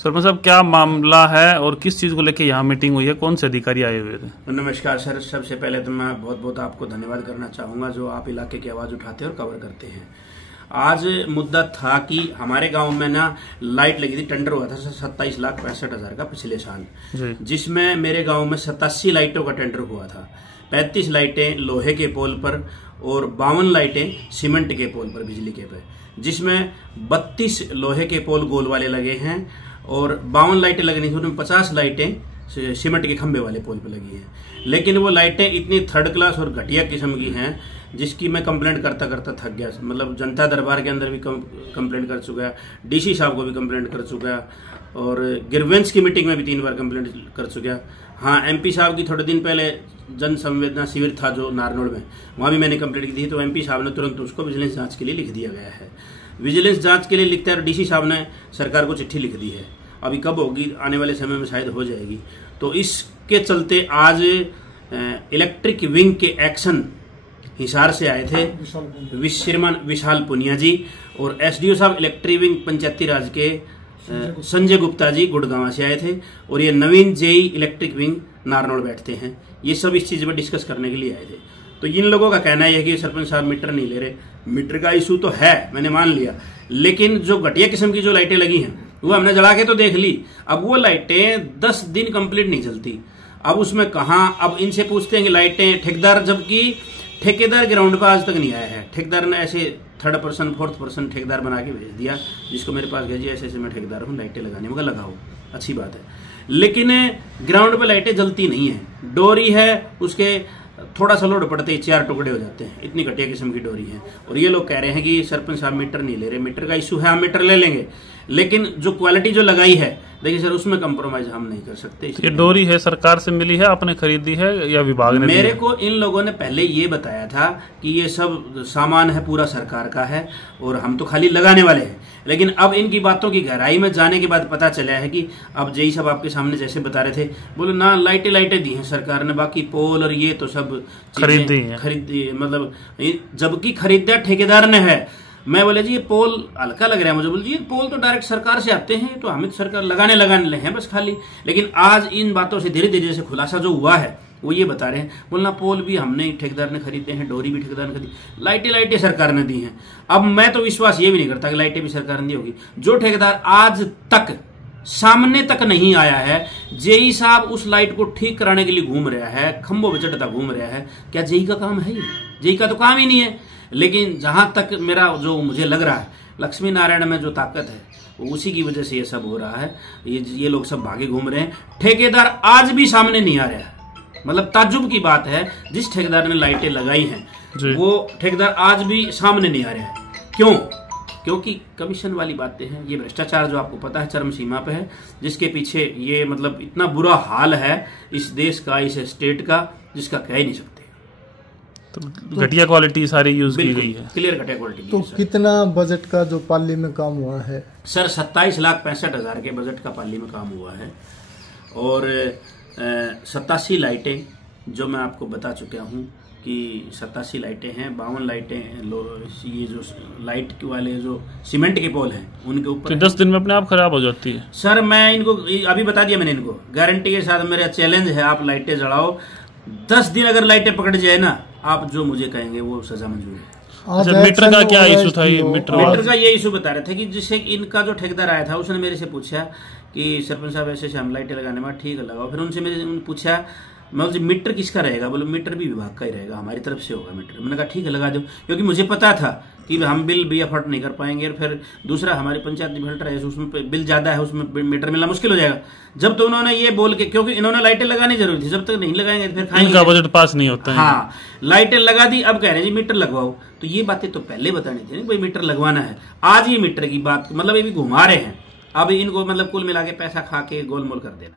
सरपंच साहब, क्या मामला है और किस चीज को लेकर यहाँ मीटिंग हुई है? कौन से अधिकारी आए हुए थे? नमस्कार सर, सबसे पहले तो मैं बहुत बहुत आपको धन्यवाद करना चाहूंगा जो आप इलाके की आवाज उठाते हैं और कवर करते हैं। आज मुद्दा था कि हमारे गांव में ना लाइट लगी थी, टेंडर हुआ था 27,65,000 का पिछले साल, जिसमें मेरे गांव में 87 लाइटों का टेंडर हुआ था। 35 लाइटें लोहे के पोल पर और 52 लाइटें सीमेंट के पोल पर, बिजली के पे, जिसमें 32 लोहे के पोल गोल वाले लगे हैं और 52 लाइटें लगनी थी, उनमें 50 लाइटें सीमेंट के खंभे वाले पोल पर लगी हैं। लेकिन वो लाइटें इतनी थर्ड क्लास और घटिया किस्म की हैं जिसकी मैं कंप्लेंट करता करता थक गया। मतलब जनता दरबार के अंदर भी कंप्लेंट कर चुका, डीसी साहब को भी कंप्लेंट कर चुका और गिरवेंस की मीटिंग में भी 3 बार कंप्लेंट कर चुका। हाँ, एमपी साहब की थोड़े दिन पहले जन संवेदना शिविर था जो नारनौल में, वहां भी मैंने कंप्लेंट की थी, तो एमपी साहब ने तुरंत उसको विजिलेंस जांच के लिए लिख दिया गया है। विजिलेंस जांच के लिए लिखते हैं और डीसी साहब ने सरकार को चिट्ठी लिख दी है। अभी कब होगी, आने वाले समय में शायद हो जाएगी। तो इसके चलते आज इलेक्ट्रिक विंग के एक्शन हिसार से आए थे श्रीमान विशाल पुनिया जी, और एसडीओ साहब इलेक्ट्रिक विंग पंचायती राज के संजय गुप्ता जी गुड़गांव से आए थे, और ये नवीन जेई इलेक्ट्रिक विंग नारनौल बैठते हैं। ये सब इस चीज में डिस्कस करने के लिए आए थे। तो इन लोगों का कहना यह है कि सरपंच साहब मीटर नहीं ले रहे। मीटर का इशू तो है, मैंने मान लिया, लेकिन जो घटिया किस्म की जो लाइटें लगी हैं वो हमने जला के तो देख ली। अब वो लाइटें 10 दिन कंप्लीट नहीं चलती। अब उसमें कहाँ, अब इनसे पूछते हैं कि लाइटें ठेकेदार, जबकि ठेकेदार ग्राउंड पर आज तक नहीं आया है। ठेकेदार ने ऐसे 3rd पर्सन 4th पर्सन ठेकेदार बना के भेज दिया, जिसको मेरे पास भेजिए ऐसे मैं ठेकेदार हूँ, लाइटें लगाने में लगाओ, अच्छी बात है। लेकिन ग्राउंड पे लाइटें जलती नहीं है। डोरी है, उसके थोड़ा सा लोड पड़ते ही 4 टुकड़े हो जाते हैं, इतनी घटिया किस्म की डोरी है। और ये लोग कह रहे हैं कि सरपंच साहब मीटर नहीं ले रहे। मीटर का इशू है, हम मीटर ले लेंगे, लेकिन जो क्वालिटी जो लगाई है, देखिए सर, उसमें कंप्रोमाइज हम नहीं कर सकते। ये डोरी है सरकार से मिली है, आपने खरीदी है या विभाग ने? मेरे को इन लोगों ने पहले ये बताया था कि ये सब सामान है पूरा सरकार का है और हम तो खाली लगाने वाले हैं। लेकिन अब इनकी बातों की गहराई में जाने के बाद पता चला है कि अब जेई सब आपके सामने जैसे बता रहे थे, बोले ना लाइटें दी हैं सरकार ने, बाकी पोल और ये तो सब खरीदी, मतलब जबकि खरीदा ठेकेदार ने है। मैं बोले जी ये पोल हल्का लग रहा है मुझे, बोले जी ये पोल तो डायरेक्ट सरकार से आते हैं, तो हमें तो सरकार लगाने हैं बस खाली। लेकिन आज इन बातों से धीरे धीरे जैसे खुलासा जो हुआ है वो ये बता रहे हैं, बोलना पोल भी हमने ठेकेदार ने खरीदे हैं, डोरी भी ठेकेदार ने खरीदी, लाइटें सरकार ने दी हैं। अब मैं तो विश्वास ये भी नहीं करता कि लाइटें भी सरकार ने दी होगी। जो ठेकेदार आज तक सामने तक नहीं आया है, जेई साहब उस लाइट को ठीक कराने के लिए घूम रहा है, खंभों पे चढ़ता घूम रहा है, क्या जेई का काम है? ये जेई का तो काम ही नहीं है। लेकिन जहां तक मेरा जो मुझे लग रहा है, लक्ष्मी नारायण में जो ताकत है उसी की वजह से ये सब हो रहा है। ये लोग सब भागे घूम रहे हैं। ठेकेदार आज भी सामने नहीं आ रहा है। मतलब ताज्जुब की बात है, जिस ठेकेदार ने लाइटें लगाई हैं वो ठेकेदार आज भी सामने नहीं आ रहा है। क्यों? क्योंकि कमीशन वाली बातें हैं, ये भ्रष्टाचार जो आपको पता है चरम सीमा पे है, जिसके पीछे ये मतलब इतना बुरा हाल है इस देश का, इस स्टेट का, जिसका कह ही नहीं सकते। तो घटिया क्वालिटी सारी यूज की गई है, क्लियर घटिया क्वालिटी। तो कितना बजट का जो पाली में काम हुआ है? सर 27,65,000 के बजट का पाली में काम हुआ है, और 87 लाइटें जो मैं आपको बता चुका हूँ कि 87 लाइटें हैं, 52 लाइटें, ये जो लाइट वाले जो सीमेंट के पोल हैं उनके ऊपर। 10 दिन में अपने आप खराब हो जाती है? सर मैं इनको अभी बता दिया मैंने, इनको गारंटी के साथ मेरा चैलेंज है, आप लाइटें जलाओ, 10 दिन अगर लाइटें पकड़ जाए ना, आप जो मुझे कहेंगे वो सजा मंजूर है। अच्छा, मीटर का क्या इशू था? मीटर का ये इशू बता रहे थे कि जिससे इनका जो ठेकेदार आया था उसने मेरे से पूछा कि सरपंच साहब ऐसे हम लाइटें लगाने में, ठीक है लगाओ। फिर उनसे मेरे पूछा, मैं बोलती मीटर किसका रहेगा? बोले मीटर भी विभाग का ही रहेगा, हमारी तरफ से होगा मीटर। मैंने कहा ठीक है लगा दो, क्योंकि मुझे पता था कि हम बिल भी अफोर्ड नहीं कर पाएंगे, और फिर दूसरा हमारी पंचायत डिफल्टर है, उसमें बिल ज्यादा है, उसमें मीटर मिलना मुश्किल हो जाएगा। जब तो उन्होंने ये बोल के, क्योंकि इन्होंने लाइटें लगानी जरूरी थी, जब तक नहीं लगाएंगे फिर खाएंगे, इनका बजट पास नहीं होता है। हाँ, लाइटें लगा दी, अब कह रहे हैं जी मीटर लगवाओ। तो ये बातें तो पहले बतानी थी, भाई मीटर लगवाना है। आज ये मीटर की बात मतलब ये भी घुमा रहे हैं। अब इनको मतलब कुल मिला के पैसा खा के गोलमोल कर देना।